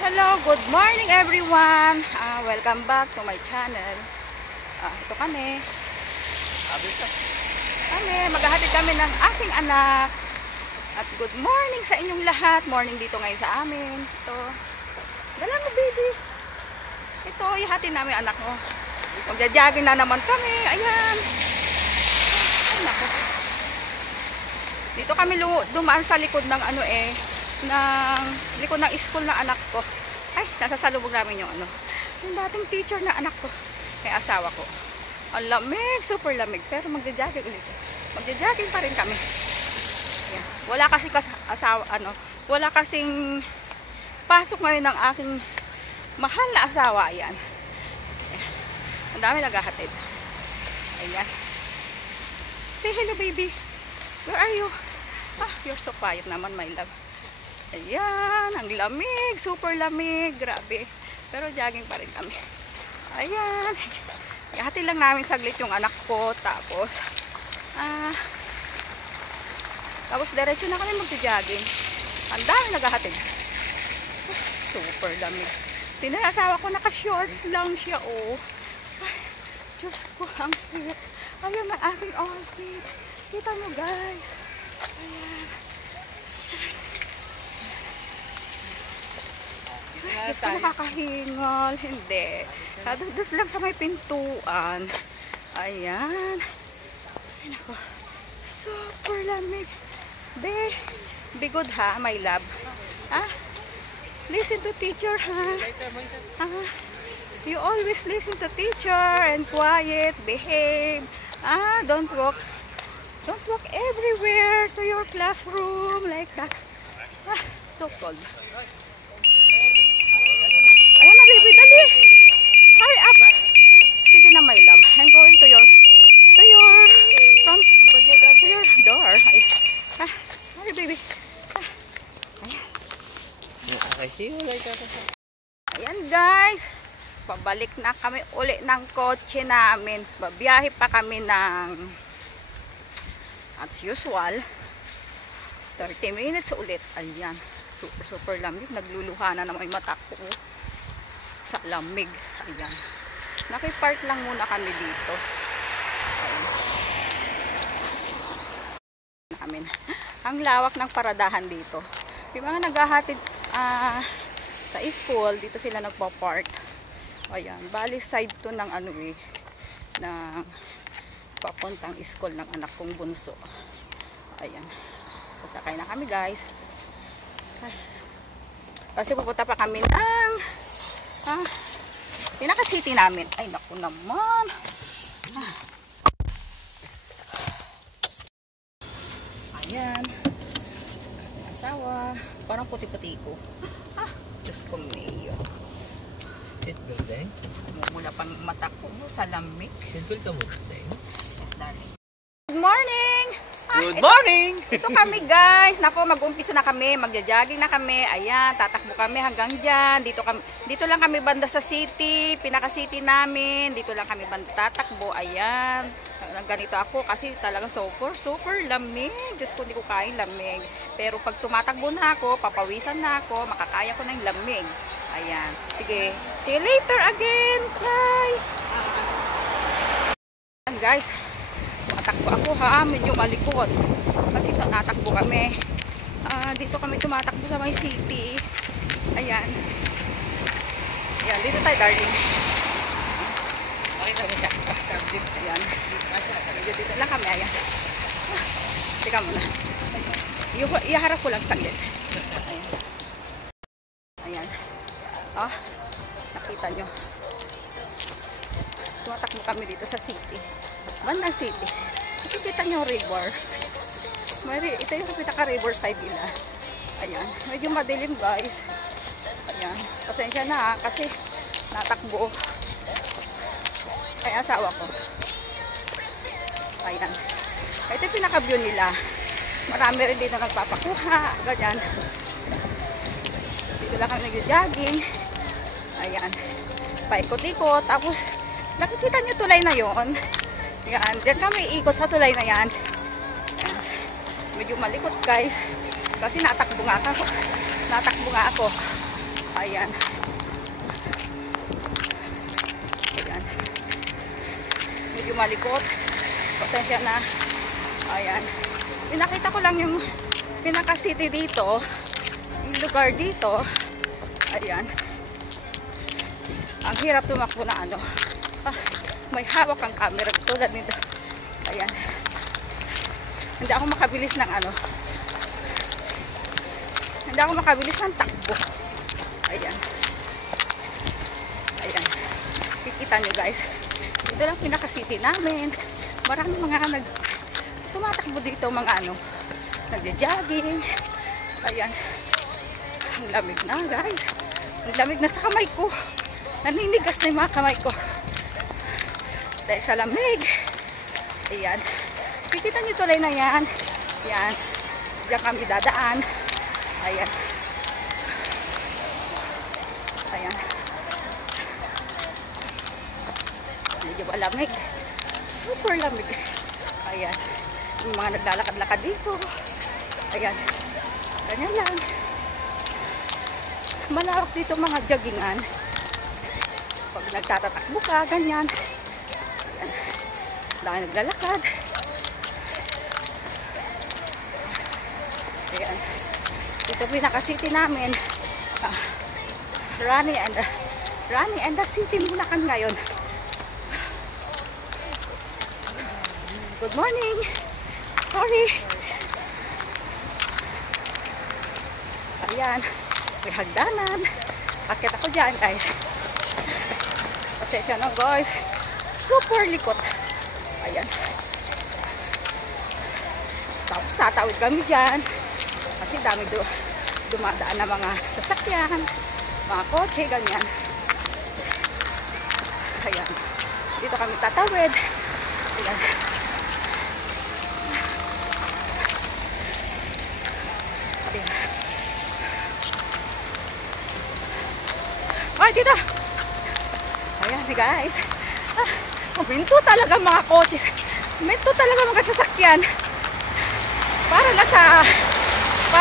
Hello, good morning everyone. Welcome back to my channel. Ito kami. Maghahatid kami ng aking anak. At good morning sa inyong lahat. Morning dito ngayon sa amin. Ito. Dala mo baby. Ito, ihatid namin anak mo. Magja-jogging na naman kami. Ayan. Ay, naku. Dito kami dumaan sa likod ng ng likod ng school ng anak ko. Ay, nasa salubog namin yung yung dating teacher na anak ko. May asawa ko. Ang lamig, super lamig. Pero magja-jogging ulit. Magja-jogging pa rin kami. Ayan. Wala kasi wala kasing pasok ngayon ng aking mahal na asawa. Ayan. Ayan. Ang dami naghahatid. Ayan. Say hello baby. Where are you? You're so quiet naman, my love. Ayan, ang lamig, super lamig, grabe. Pero jogging pa rin kami. Ayan. Ihatid lang namin saglit yung anak ko, tapos diretso na kami magja-jogging. Ang dami naghahatid. Super lamig. Tinasawa ko, naka-shorts lang siya, oh. Ay, Diyos ko, ang cute. Ayan ang aking outfit. Kita nyo, guys. Ayan. Diyos ko, nakakahingal. Hindi. Kadadas lang sa may pintuan. Ayan. Ay, nako. Super lamig. Be good ha, my love. Listen to teacher ha. You always listen to teacher and quiet, behave. Don't walk everywhere to your classroom like that. So cold. Ayan na baby, dali. Hurry up. Sige na my love. I'm going to your front, to your door. Sorry baby. Ayan guys. Pabalik na kami uli ng kotse namin. Babiyahe pa kami ng as usual 30 minutes ulit. Ayan. Super lamig. Nagluluha na naman yung mata ko sa lamig. Ayan. Nakipark lang muna kami dito. Ayan. Ang lawak ng paradahan dito. Yung mga naghahatid sa school, dito sila nagpa-park. Ayan. Bali side to ng ng papuntang school ng anak kong bunso. Ayan. Sasakay na kami guys. Kasi pupunta pa kami ng pinaka-city namin. Ay, naku naman. Ayan. Asawa. Parang puti-puti ko. Diyos ko, mayo. Mumula pang mata ko sa lamig. Simple ka muna. Yes, darling. Good morning! Good morning! Ito kami guys. Nako, mag-umpisa na kami. Magja-jogging na kami. Ayan, tatakbo kami hanggang dyan. Dito lang kami banda sa city. Pinaka-city namin. Dito lang kami banda tatakbo. Ayan. Ganito ako kasi talagang super lamig. Diyos ko, hindi ko kaya lamig. Pero pag tumatakbo na ako, papawisan na ako, makakaya ko na yung lamig. Ayan. Sige. See you later again. Bye! Ayan guys. Tumatakbo ako ha. Medyo malikot. Kasi natakbo kami. Dito kami tumatakbo sa may city. Ayan. Ayan. Dito tayo darling. Ayan. Dito lang kami. Ayan. Teka muna. Iharap ko lang saglit. Ayan. Nakita nyo. Tumatakbo kami dito sa city. Bandang city. Nakikita nyo river. Ito yung pinaka-river side nila. Ayan. Medyo madilim guys. Ayan. Pasensya na kasi natakbo. Ay asawa ko. Ayan. Ito yung pinaka-view nila. Marami rin dito nagpapakuha. Ganyan. Dito lang kami nag-jogging. Ayan. Paikot-ikot. Tapos, nakikita nyo tulay na yon. Ayan. Diyan kami ikot sa tulay na yan. Ayan. Medyo malikot guys. Kasi natakbo nga ako. Ayan. Ayan. Medyo malikot. Pasensya na. Ayan. Pinakita ko lang yung pinaka-city dito. Yung lugar dito. Ayan. Ang hirap tumakbo na ano. May hawak ang camera tulad nito. Ayan. Hindi ako makabilis ng ano. Hindi ako makabilis ng takbo. Ayan. Ayan. Kikita nyo guys. Ito lang pinaka-city namin. Maraming mga tumatakbo dito, mga ano, nagja-jogging. Ayan. Ang lamig na guys. Ang lamig na sa kamay ko. Naninigas na yung mga kamay ko. Dahil sa lamig. Ayan. Kikita nyo tuloy na yan. Ayan. Diyan kami dadaan. Ayan. Ayan. Medyo malamig. Super lamig. Ayan. Yung mga naglalakad-lakad dito. Ayan. Ganyan lang. Malawak dito mga joggingan. Pag nagtatatakbo ka, ganyan. Ayan. Dahil naglalakad. Ayan. Ito pinaka-city namin. Rani and the city muna kan ngayon. Good morning. Sorry. Ayan. May hagdanan. Akit ako dyan guys. Pasensya na guys. Super likot. Ayan. Tapos tatawid kami dyan. Kasi dami dumadaan na mga sasakyan. Mga kotse, ganyan. Ayan. Dito kami tatawid. Ayan. Ayan. Ay, dito! Ayan guys. Minto talaga mga kotse. Minto talaga mga sasakyan. Para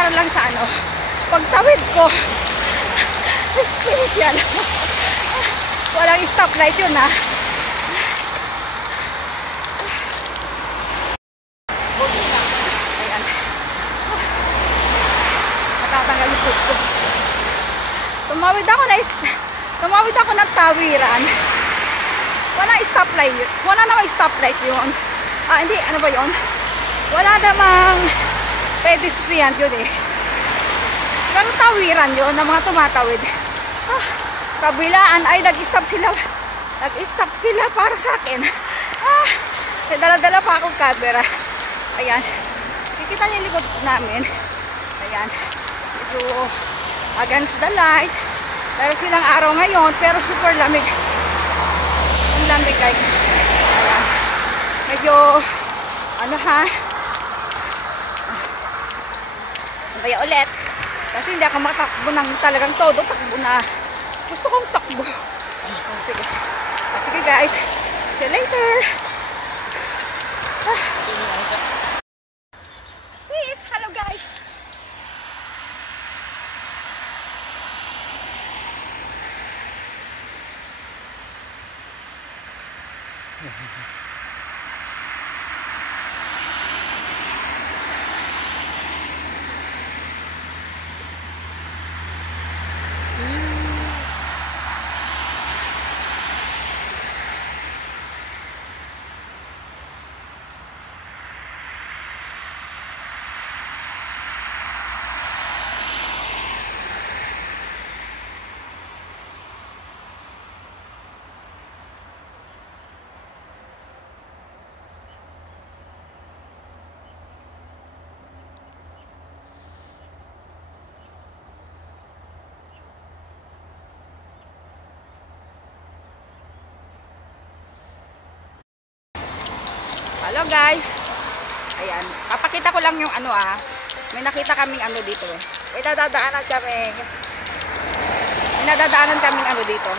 lang sa ano. Pagtawid ko. Special. Walang stoplight yun ha. Ayan. Natatanggal yung food ko. Tumawid ako ng tawiran. Walang stoplight. Wala namang stoplight yun. Hindi. Ano ba yun? Wala namang pedestrian yun eh. Pero tawiran yun ng mga tumatawid. Kabilaan ay nag-stop sila. Nag-stop sila para sa akin. Dala-dala pa akong camera. Ayan. Kikita niyo yung likod namin. Ayan. Ito against the light. Pero silang araw ngayon. Pero super lamig. Ang lamig guys. Ayan. Medyo ano ha. Kaya ulit. Kasi hindi ako matakbo ng talagang todo. Takbo na. Gusto kong takbo. Sige. Sige guys. See you later. Peace. Hello guys. Hello guys. Ayan. Papakita ko lang yung ano May nakita kaming ano dito. May nadadaanan kaming ano dito.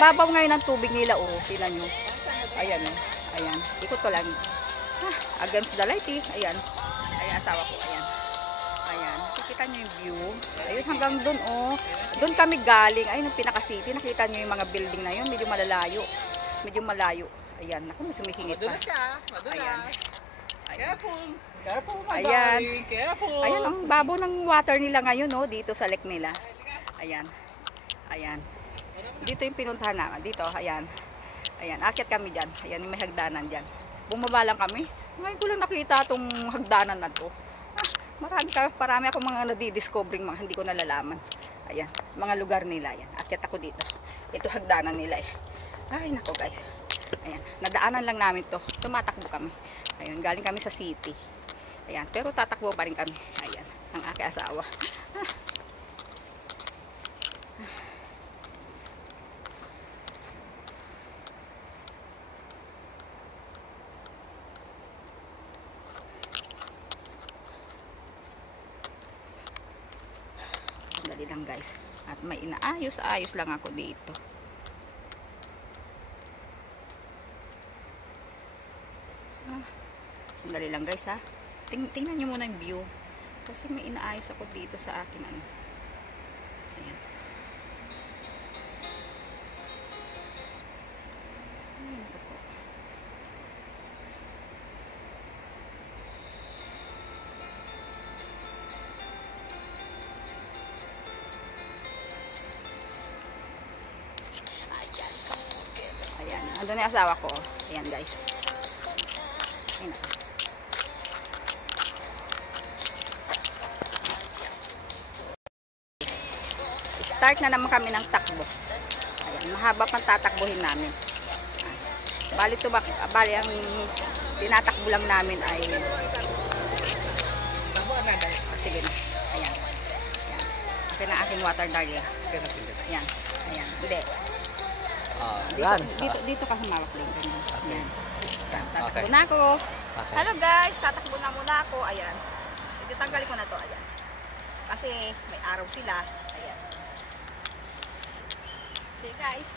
Mababaw ngayon ang tubig nila, oh. Tingnan nyo. Ayan, oh. Ayan. Ikot ko lang. Against the light, eh. Ayan. Ayan, asawa ko. Ayan. Ayan. Nakikita nyo yung view. Ayun, hanggang dun, oh. Dun kami galing. Ayun, yung pinaka-city. Nakita nyo yung mga building na yun. Medyo malalayo. Medyo malayo. Ayan. Naku, may sumihingit pa. Madulas siya. Madulas. Ayan. Careful. Careful, my Ayan. darling. Careful. Ayan, ang babaw ng water nila ngayon, oh. Dito sa lake nila. Ayan. Ayan. Dito yung pinuntahan namin. Dito, ayan. Ayan, akyat kami dyan. Ayan, may hagdanan dyan. Bumaba lang kami. Ngayon ko lang nakita itong hagdanan na to. Marami akong mga nadidiscovering mga hindi ko nalalaman. Ayan, mga lugar nila. Ayan, akyat ako dito. Ito hagdanan nila eh. Ay, nako guys. Ayan, nadaanan lang namin to. Tumatakbo kami. Ayan, galing kami sa city. Ayan, pero tatakbo pa rin kami. Ayan, ang aking asawa. Sandali lang guys. At may inaayos-ayos lang ako dito. Sandali lang guys ha. Tingnan nyo muna yung view. Kasi may inaayos ako dito sa akin. Ano. Ayan. Ayan po. Ayan. Andun na yung asawa ko. Ayan guys. Ayan. Start na naman kami ng takbo. Ayan, mahaba pang tatakbuhin namin. Bali ang tinatakbo lang namin ay sige na. Ayan. Ayan. Akin na aking water darling. Ayan. Ayan. Hindi. Dito ka humawak din. Ayan. Tatakbo na ako. Okay. Hello guys, tatakbo na muna ako. Ayan. Itanggalin ko na to. Ayan. Kasi may araw sila. Ayan. See guys.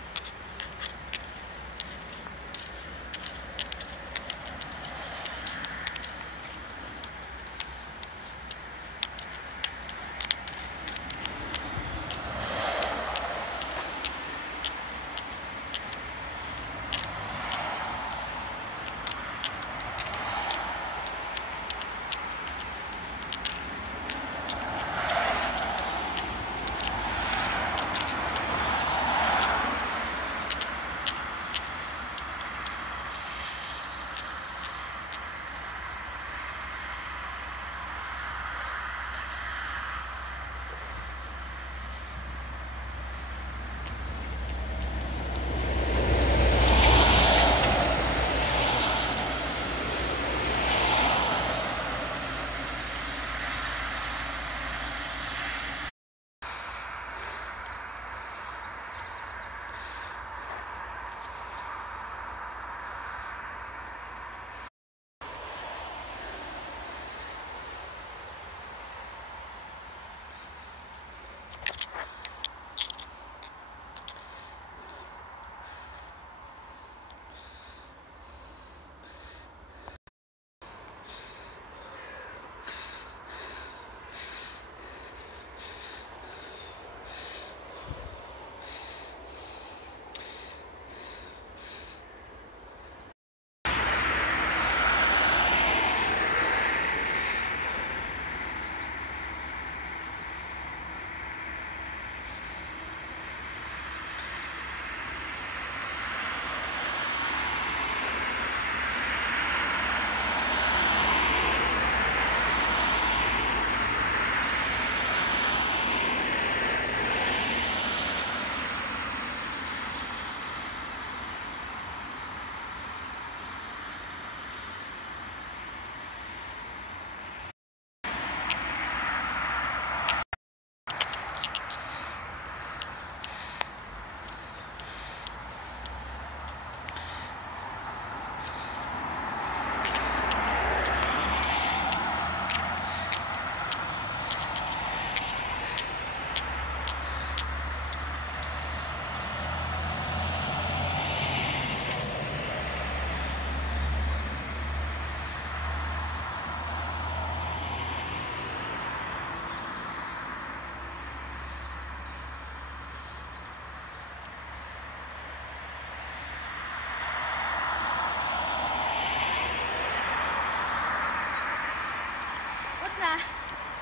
na.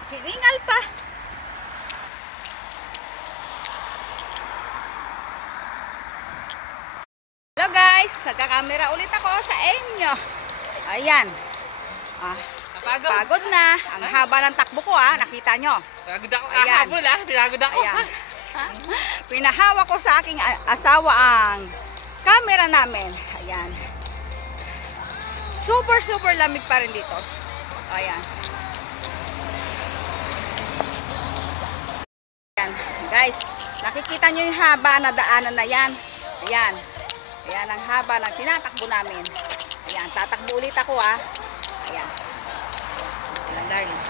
Hiningal pa. Hello guys, nagkakamera ulit ako sa inyo. Ayan. Napagod. Pagod na. Ang haba ng takbo ko nakita nyo. Pinagod ako. Ayan. Habol Pinagod ako. Ayan. Pinahawa ko sa aking asawa ang camera namin. Ayan. Super lamig pa rin dito. Ayan. Ayan. Guys, nakikita nyo yung haba na daanan na yan. Ayan. Ayan ang haba ng tinatakbo namin. Ayan. Tatakbo ulit ako Ayan. Ayan, darling.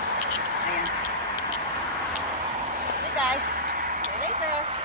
Ayan. Okay guys. See you later.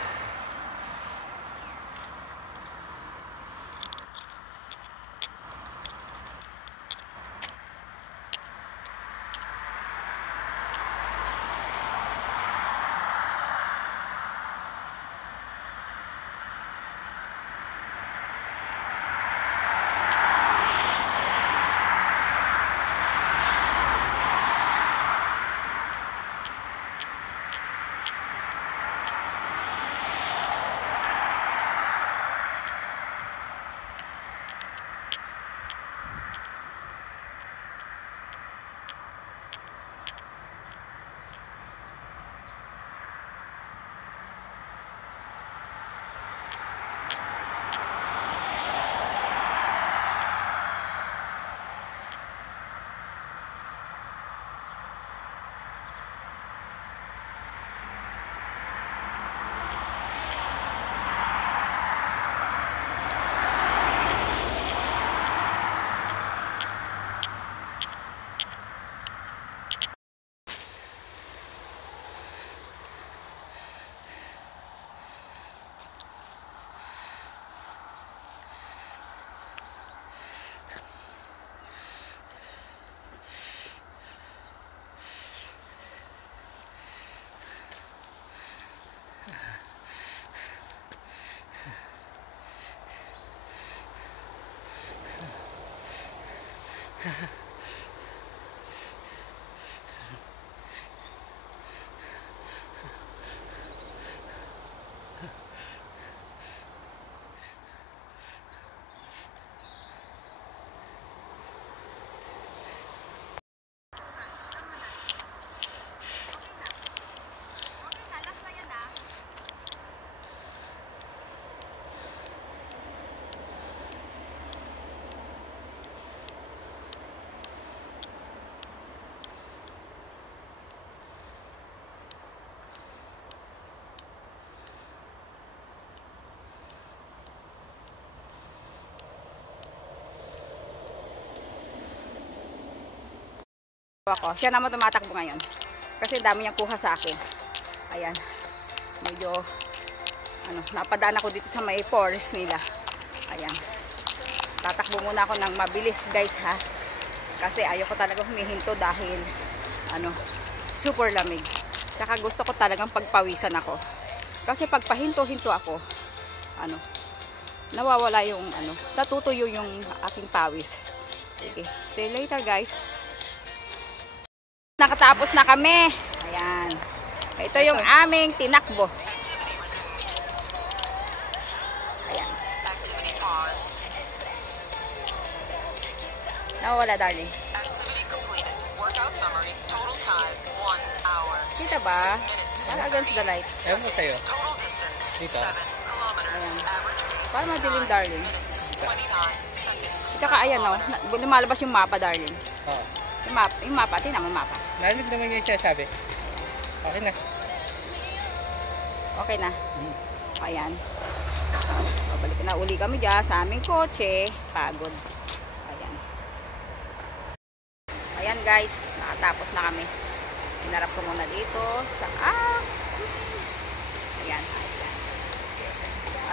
Ako. Siya naman tumatakbo ngayon. Kasi dami niyang kuha sa akin. Ayan. Medyo napadaan ako dito sa may forest nila. Ayan. Tatakbo muna ako ng mabilis guys Kasi ayoko talaga humihinto dahil super lamig. Saka gusto ko talagang pagpawisan ako. Kasi pag pahinto-hinto ako, nawawala yung natutuyo yung aking pawis. Sige. See you later guys. Nakatapos na kami. Ayan. Ito yung aming tinakbo. Ayan. Nawawala, darling. Kita ba? Para against the light. Ayaw mo sa'yo. Dito. Ayan. Para madilim, darling. Tsaka ayan lumalabas yung mapa, darling. Oo. Yung mapa, tingnan mo mapa. Narinig naman yung sinasabi. Okay na. Okay na. Ayan. Pabalik na uli kami dyan sa aming kotse. Pagod. Ayan. Ayan guys. Nakatapos na kami. Hinarap ko muna dito sa ayan.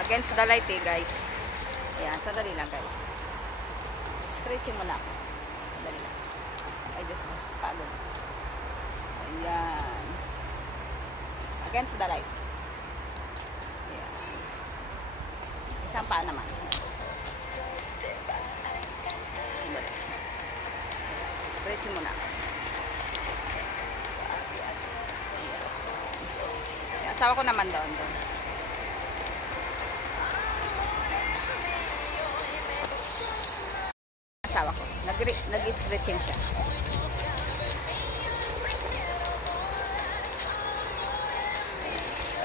Against the light guys. Ayan. Sandali lang guys. Scratching muna ako. Sandali lang. Ay Diyos ko. Pagod. Ayan. Against the light. Ayan. Isang pa naman. Stretching muna. Asawa ko naman doon. Asawa ko. Nag-stretching siya.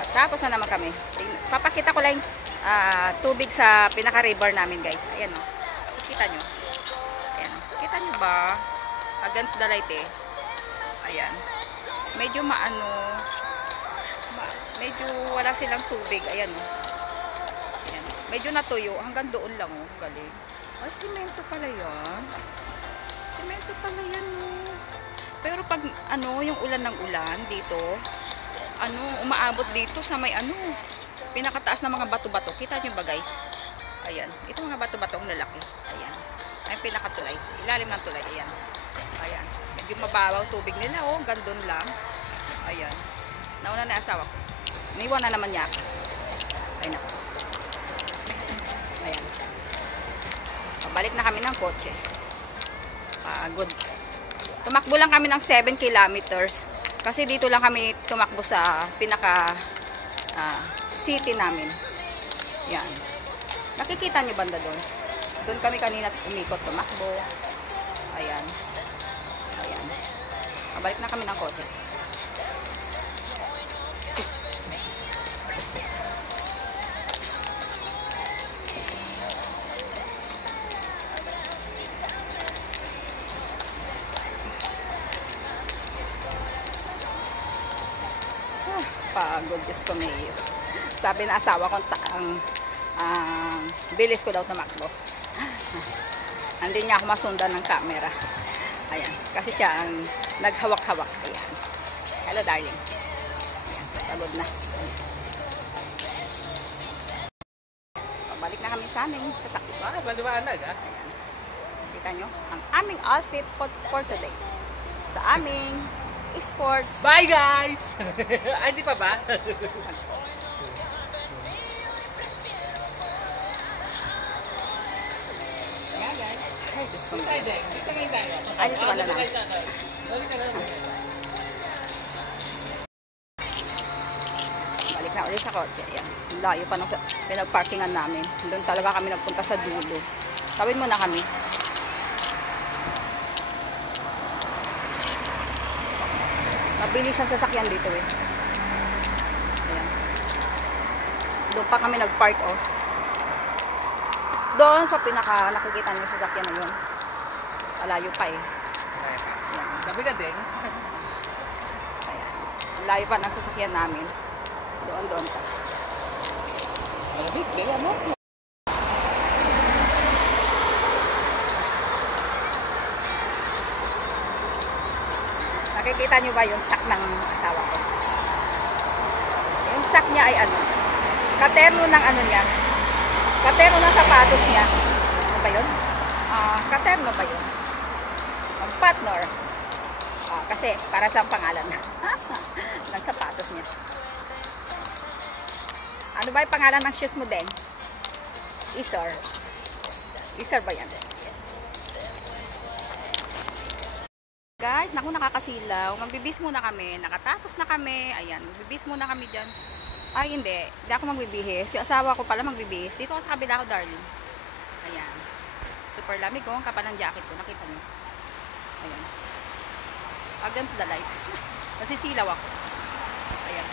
Tapos na naman kami. Papakita ko lang tubig sa pinaka-river namin, guys. Ayan o. Kita nyo. Ayan o. Kita nyo ba? Against the light eh. Ayan. Medyo medyo wala silang tubig. Ayan o. Ayan. Medyo natuyo. Hanggang doon lang o. Galing. Ay, simento pala yan. Simento pala yan o. Pero pag yung ulan ng ulan dito, umaabot dito sa may pinakataas na mga bato-bato. Kita nyo ba, guys? Ayan. Ito mga bato-bato ang lalaki. Ayan. Ay, pinakatulay. Ilalim ng tulay. Ayan. Ayan. Medyo mababaw tubig nila, oh. Gandun lang. Ayan. Nauna na asawa ko. Niwan na naman niya ako. Ayan na. Ayan. Pabalik na kami ng kotse. Pagod. Tumakbo lang kami ng 7 kilometers. Kasi dito lang kami tumakbo sa pinaka city namin. Yan. Nakikita niyo banda doon? Doon kami kanina umikot, tumakbo. Ayan. Ayan. Kabalik na kami ng kotse. Pagod, Diyos ko mayo. Sabi na asawa ko bilis ko daw tumakbo. Hindi niya ako masundan ng camera. Ayan, kasi siya ang naghawak-hawak. Ayan. Hello darling. Ayan, pagod na. Pabalik na kami sa aming sasakyan. Maliwanag ha? Ayan. Kita nyo ang aming outfit for today. Sa aming sports. Bye guys! Ay, di pa ba? Nga guys. Ay, Diyos ko. Dito tayo. Dito ngayon tayo. Ay, dito ka na lang. Balik na ulit sa kotse. Ayan. Layo pa ng pinag-parkingan namin. Doon talaga kami nagpunta sa dulo. Tawid mo na kami. Mabilis ang sasakyan dito eh. Ayan. Doon pa kami nag-park oh. Doon sa pinaka nakikita niyo sasakyan na yun. Malayo pa eh. Ayan. Sabi ka din. Ayan. Malayo pa ng sasakyan namin. Doon pa. Malabig, gaya mo. Nakikita nyo ba yung sack ng asawa ko? Yung sack niya ay katerno ng niya. Katerno ng sapatos niya. Ano ba yun? Katerno ba yun? Ang partner. Kasi para sa pangalan ng sapatos niya. Ano ba yung pangalan ng shoes mo din? Isar. Isar ba yan? Guys, naku nakakasilaw. Magbibis muna kami. Nakatapos na kami. Ayan, magbibis muna kami dyan. Ay, hindi. Hindi ako magbibihis. Yung asawa ko pala magbibis. Dito ako sa kabila ko, darling. Ayan. Super lamig ko. Ang kapal ng jacket ko. Nakita niyo. Ayan. Against the light. Nasisilaw ako. Ayan.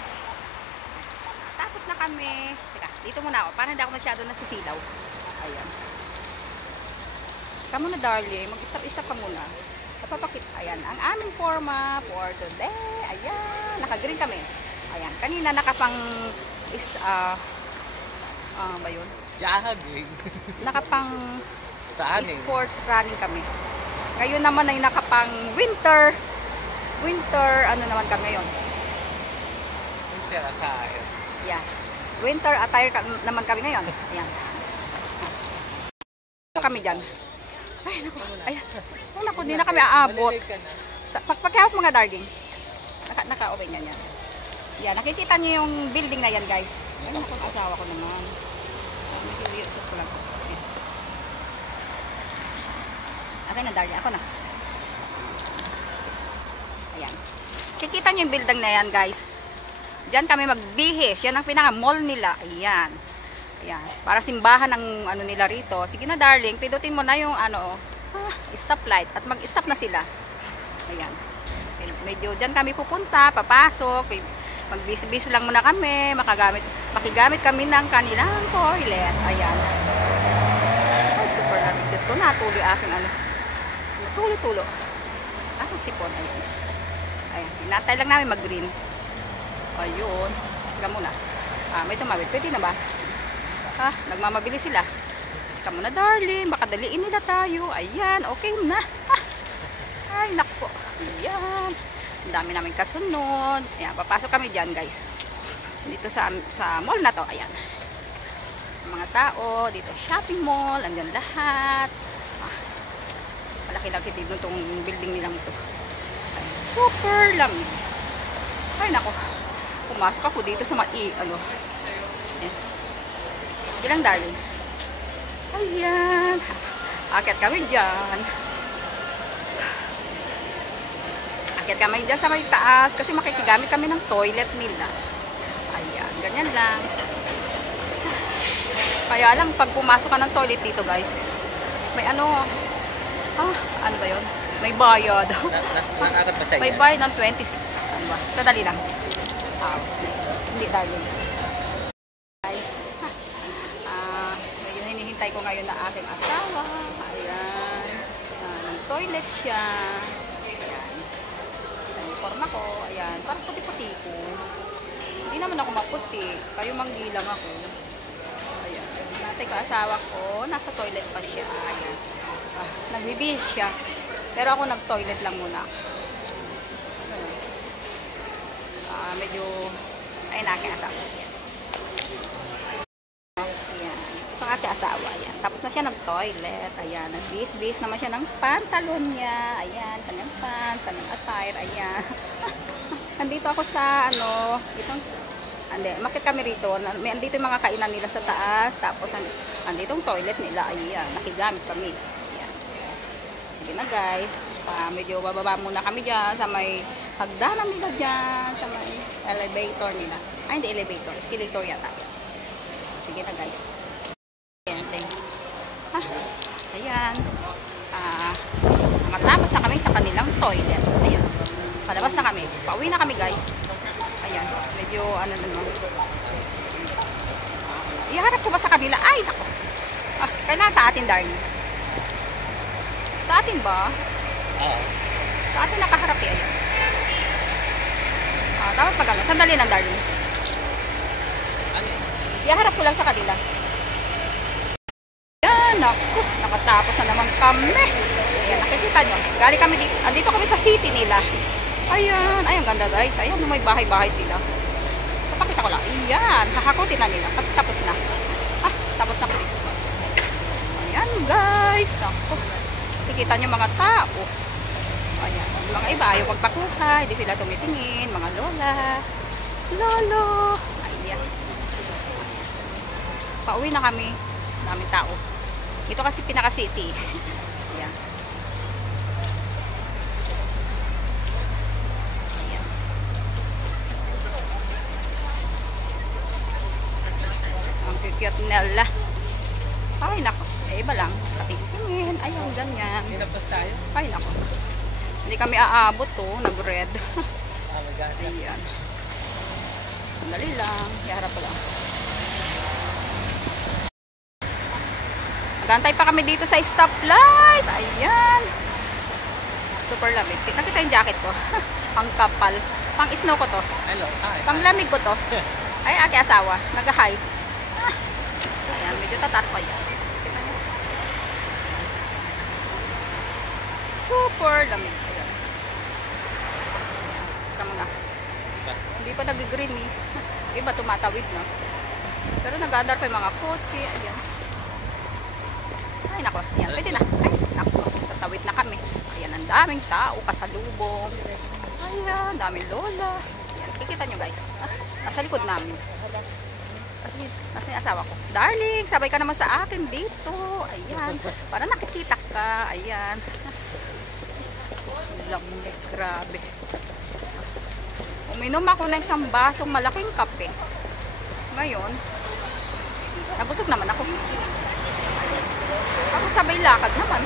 Tapos na kami. Teka, dito muna ako. Para hindi ako masyado nasisilaw. Ayan. Kamu na, darling. Mag-stop-stop ka muna. Papakit. Ayan, ang aming forma for today. Ayan, naka-green kami. Ayan, kanina nakapang ba yun? Jogging. Nakapang Running. sports running kami. Ngayon naman ay nakapang winter naman kami ngayon. Winter attire. Yeah. Winter attire naman kami ngayon. Ayan. Ito kami dyan. Ay, naku. Ayan. Oh, naku, hindi na kami aabot. Pagkahap mga darling. Naka-okay na yan. Yan, nakikita niyo yung building na yan, guys. Ay, naku, asawa ko naman. Medyo yusot ko lang. Okay na, darling. Ako na. Ayan. Kikita niyo yung building na yan, guys. Diyan kami magbihis. Yan ang pinaka-mall nila. Ayan. Ayan. Para simbahan ng ano nila rito. Sige na darling, pindutin mo na yung ano, stoplight at mag-stop na sila. Ayan. Medyo diyan kami pupunta, papasok. Magbis-bis lang muna kami. Makigamit kami ng kanilang toilet. Ayan. Ay, super lamig. Diyos ko, natuloy aking ano. Tulo-tulo. Sipon. Ayan. Ayan. Hinatay lang namin mag-green. Ayun. Hanggang muna. May tumawid. Pwede na ba? Nagmamabili sila. Hanggang muna darling. Baka daliin nila tayo. Ayan. Okay na. Ay, nako. Ayan. Ang dami namin kasunod. Ayan. Papasok kami dyan guys. Dito sa mall na to. Ayan. Mga tao. Dito shopping mall. Andyan lahat. Malaki-laki dito itong building nilang ito. Super lamig. Ay nako. Pumasok ako dito sa ano. Sige lang darling. Ayan. Akyat kami dyan. Akyat kami dyan sa may taas kasi makikigamit kami ng toilet nila. Ayan. Ganyan lang. Kaya lang pag pumasok ka ng toilet dito guys, may ano, ano ba yun? May bayad. May bayad ng 26. Ano ba? Sadali lang. Hindi darling. Guys, medyo hinihintay ko ngayon na aking asawa. Ayan. Toilet siya. Ayan. Uniform ako. Ayan. Parang puti-puti ko. Hindi naman ako maputi. Kayo manggilang ako. Ayan. Natay ko asawa ko. Nasa toilet pa siya. Ayan. Nagbibihis siya. Pero ako nag-toilet lang muna. Medyo ay na aking asawa. Ayan. Ito ang aking asawa. Ayan. Tapos na siya nag-toilet. Ayan. Nagbihis-bihis naman siya ng pantalon niya. Ayan. Kanyang pants, kanyang attire. Ayan. Nandito ako sa ano, itong makit kami rito. Andito yung mga kainan nila sa taas. Tapos andito yung toilet nila. Ayan. Nakigamit kami. Sige na guys, medyo bababa muna kami dyan sa may hagdanan nila dyan, sa may elevator nila. Ay, hindi elevator, escalator yata. Sige na guys. Ayan. Ayan. Matapos na kami sa kanilang toilet. Ayan. Palabas na kami. Pauwi na kami guys. Ayan. Medyo ano naman. Iharap ko ba sa kabila? Ay, nako. Kailangan sa atin darling. Sa atin ba? Oo. Sa atin nakaharap eh. Ayan. Dapat pag ano. Sandali lang, darling. Ano yun? Iharap ko lang sa kanila. Ayan, ako. Nakatapos na naman kami. Ayan, nakikita nyo. Galing kami dito. Andito kami sa city nila. Ayan. Ay, ang ganda guys. Ayan, may bahay-bahay sila. Papakita ko lang. Ayan. Hahakutin na nila. Kasi tapos na. Tapos na Christmas. Ayan guys. Naku. Kikita nyo mga tao. Ayan. Mga iba ayaw magpakuha. Hindi sila tumitingin. Mga lola. Lolo. Ayan. Pauwi na kami. Daming tao. Ito kasi pinaka-city. Ayan. Ayan. Ang cute nila. Ay, nako. Iba lang. Katingin. Ayun, ganyan. Tinapos tayo? Ay, nako. Hindi kami aabot to. Nag-red. Ayan. Sandali lang. Iharap ko lang. Nagantay pa kami dito sa stoplight. Ayan. Super lamig. Nakita yung jacket ko. Pang kapal. Pang snow ko to. Hello. Hi. Pang lamig ko to. Ay, ake asawa. Nag-hi. Ayan. Medyo tataas pa yan. Super lamig. Ayan. Tama na. Hindi pa nag-green eh. Iba tumatawid na. Pero nag-andar pa yung mga kotse. Ayan. Ay nako. Ayan. Pwede na. Ay nako. Tatawid na kami. Ayan. Ang daming tao. Kasalubong. Ayan. Daming lola. Ayan. Kikita nyo guys. Nasa likod namin. Kasi nasa yung asawa ko. Darling, sabay ka naman sa akin dito. Ayan. Para nakikita ka. Ayan. Lamig, grabe. Uminom ako ng isang basong malaking kape. Ngayon, nabusog naman ako. Ako sabay lakad naman.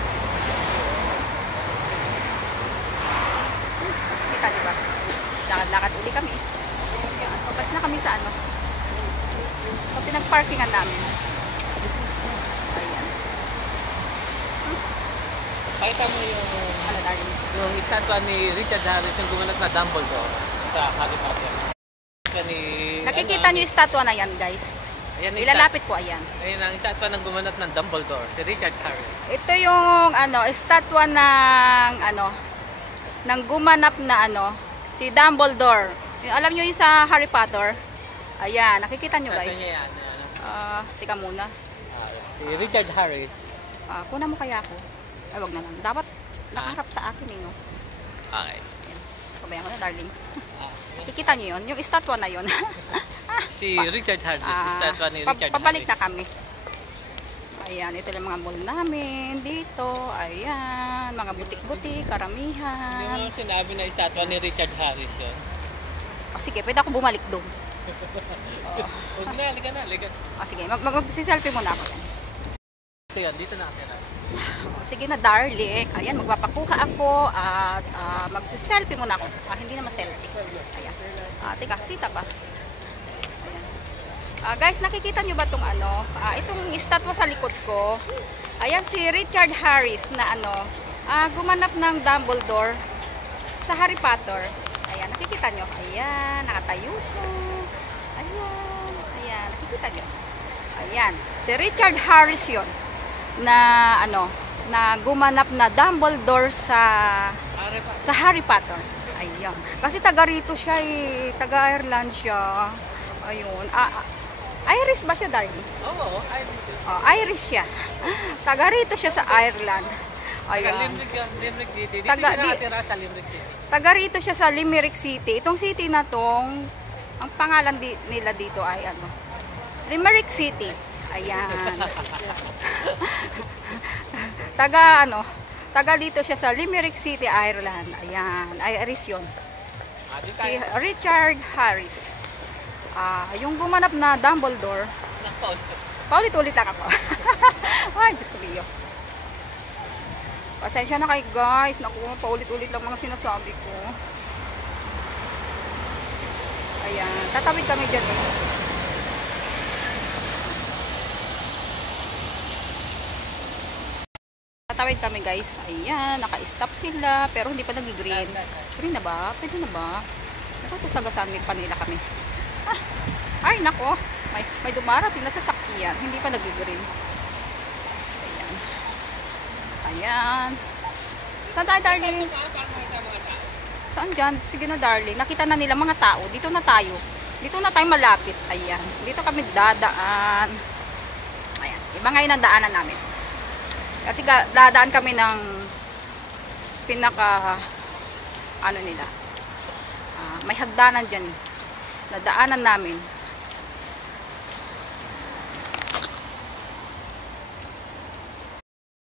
Kita diba? Lakad-lakad uli kami. Ayan. Pabalik na kami sa ano. Sa pinag-parkingan namin. Ayan. Pakita mo yung Ano, darling? yung istatwa ni Richard Harris yung gumanap na Dumbledore sa Harry Potter. Nakikita niyo yung statwa na yan, guys. Ayan, Ilalapit ko, ayan. Ayan ang istatwa ng gumanap ng Dumbledore, si Richard Harris. Ito yung ano, estatwa ng ano, ng gumanap na ano, si Dumbledore. Alam niyo yung sa Harry Potter? Ayan, nakikita niyo, guys. Istatwa niya yan. Tika muna. Si Richard Harris. Kunan mo kaya ako. Ay, wag na lang. Dapat nakaharap sa akin, no? Okay. Pabayaan ko na, darling. Ah, Kikita niyo yun? Yung estatwa na yun. si Richard Harris, istatwa ni Richard Pabalik Harris. na kami. Ayan, ito lang mga mall namin dito. Ayan, mga butik-butik, Hindi karamihan. mo sinabi na istatwa ni Richard Harris yun. Sige, pwede ako bumalik doon. Huwag na, halika na, halika. Sige, mag-selfie muna ako. Ito yan, dito na ako. Sige na, darling. Ayan, magpapakuha ako at mag-selfie muna ako. Hindi na ma-selfie. Ayan. Teka, kita ba? Ayan. Guys, nakikita nyo ba itong ano? Itong estatwa sa likod ko. Ayan, si Richard Harris na ano, gumanap ng Dumbledore sa Harry Potter. Ayan, nakikita nyo. Ayan, nakatayo siya. Ayan, ayan, nakikita nyo. Ayan, si Richard Harris yun na ano, na gumanap na Dumbledore sa Harry Potter. Ayun. Kasi taga rito siya eh, taga Ireland siya. Ayun. Irish ba siya, darling? Oo, Irish siya. Taga rito siya sa Ireland. Ayun. Limerick yan, Limerick City. Dito Taga- siya nakatira sa Limerick City. Taga rito siya sa Limerick City. Itong city na tong, ang pangalan nila dito ay ano, Limerick City. Ayan. Taga dito siya sa Limerick City, Ireland. Ayan, Irish yun. Si Richard Harris. Yung gumanap na Dumbledore. Paulit-ulit lang ako. Ay, Diyos ko biyo. Pasensya na kayo, guys. Naku, paulit-ulit lang mga sinasabi ko. Ayan, tatawid kami dyan eh. Tatawid kami, guys. Ayan, naka-stop sila. Pero hindi pa nag-green. Green na ba? Pwede na ba? Naku, sasagasan pa nila kami. Ay, nako. May dumarating na sasakyan. Hindi pa nag-green. Ayan. Ayan. Saan tayo, darling? Saan dyan? Sige na, darling. Nakita na nila mga tao. Dito na tayo. Dito na tayo malapit. Ayan. Dito kami dadaan. Ayan. Iba ngayon ang daanan namin. Kasi dadaan kami ng pinaka ano nila. May hagdanan dyan. Nadaanan namin.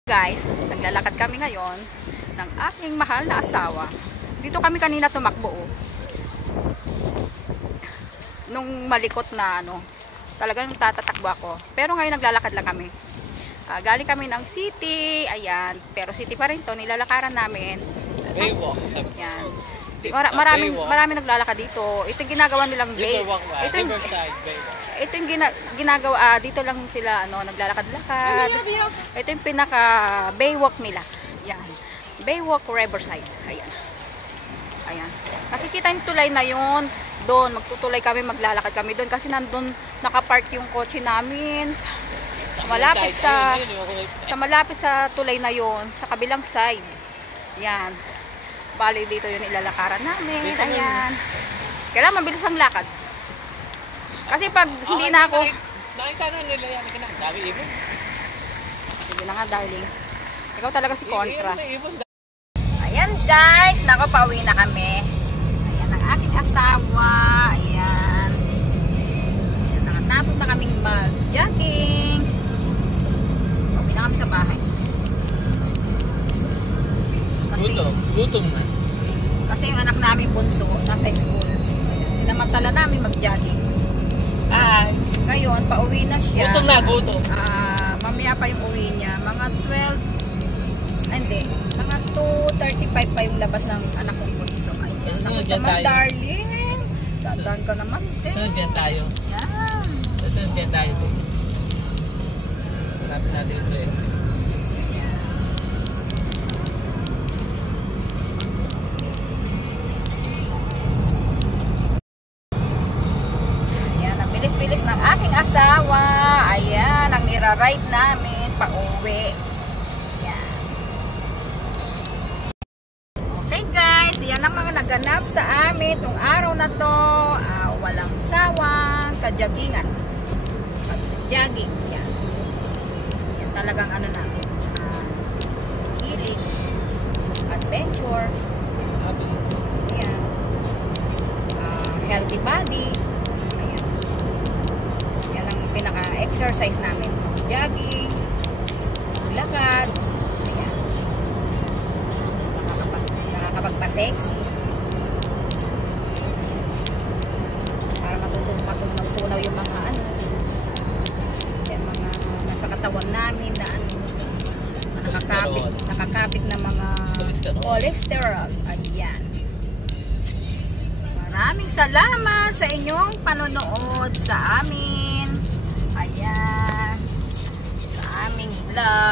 Guys, naglalakad kami ngayon ng aking mahal na asawa. Dito kami kanina tumakbo. Nung malikot na ano, talagang tatatakbo ako. Pero ngayon naglalakad lang kami. Galing kami ng city, ayan. Pero city pa rin to, nilalakaran namin. Baywalk. Yan. Maraming naglalakad dito. Ito yung ginagawa nilang Riverwalk ba? ito yung ginagawa dito lang sila ano naglalakad-lakad. Ito yung pinaka baywalk nila. Yan. Baywalk Riverside. Ayan. Ayan. Nakikita yung tulay na yun. Doon magtutulay kami, maglalakad kami doon kasi nandun nakapark yung kotse namin. Malapit malapit sa tulay na yon, sa kabilang side. Yan. Bali dito yung ilalakaran namin. Ayan. Kailangan mabilis ang lakad. Kasi pag hindi na ako... Nakita na nila yan. Dami ibon. Sige na nga, darling. Ikaw talaga si Contra. Ibon. Ayan, guys. Nako, pauwi na kami. Ayan ang aking asawa. Ayan. Ayan, nakatapos na kaming mag-jogging. Pauwi na kami sa bahay. Gutom na. Kasi yung anak namin bunso, nasa school. Sinamantala namin mag-jogging. Ngayon, pauwi na siya. Gutom na, gutom. Mamaya pa yung uwi niya. Mga 12, hindi, mga 2:35 pa yung labas ng anak kong bunso. Ayun, Sunod naku dyan naman, tayo. darling. Dadaan ka naman, Sunod dyan tayo. Yan. Sunod dyan tayo. Hanapin natin ito eh. Ayan, ang bilis-bilis ng aking asawa. Ayan, ang nira-ride namin pa-uwi. Ayan. Okay guys, yan ang mga naganap sa amin itong araw na to. Walang sawang kajagingan. Jogging. Yan. Yan talagang ano namin. Hilig. Adventure. Ayan. Healthy body. Ayan. Yan ang pinaka-exercise namin. Jogging. Lakad. Ayan. Nakakapagpa-sexy. Para matutunaw yung mga ano. Yung mga nasa katawan namin na ano. Nakakapit na mga cholesterol. Ayan. Maraming salamat sa inyong panonood sa amin. Ayan. Sa aming vlog.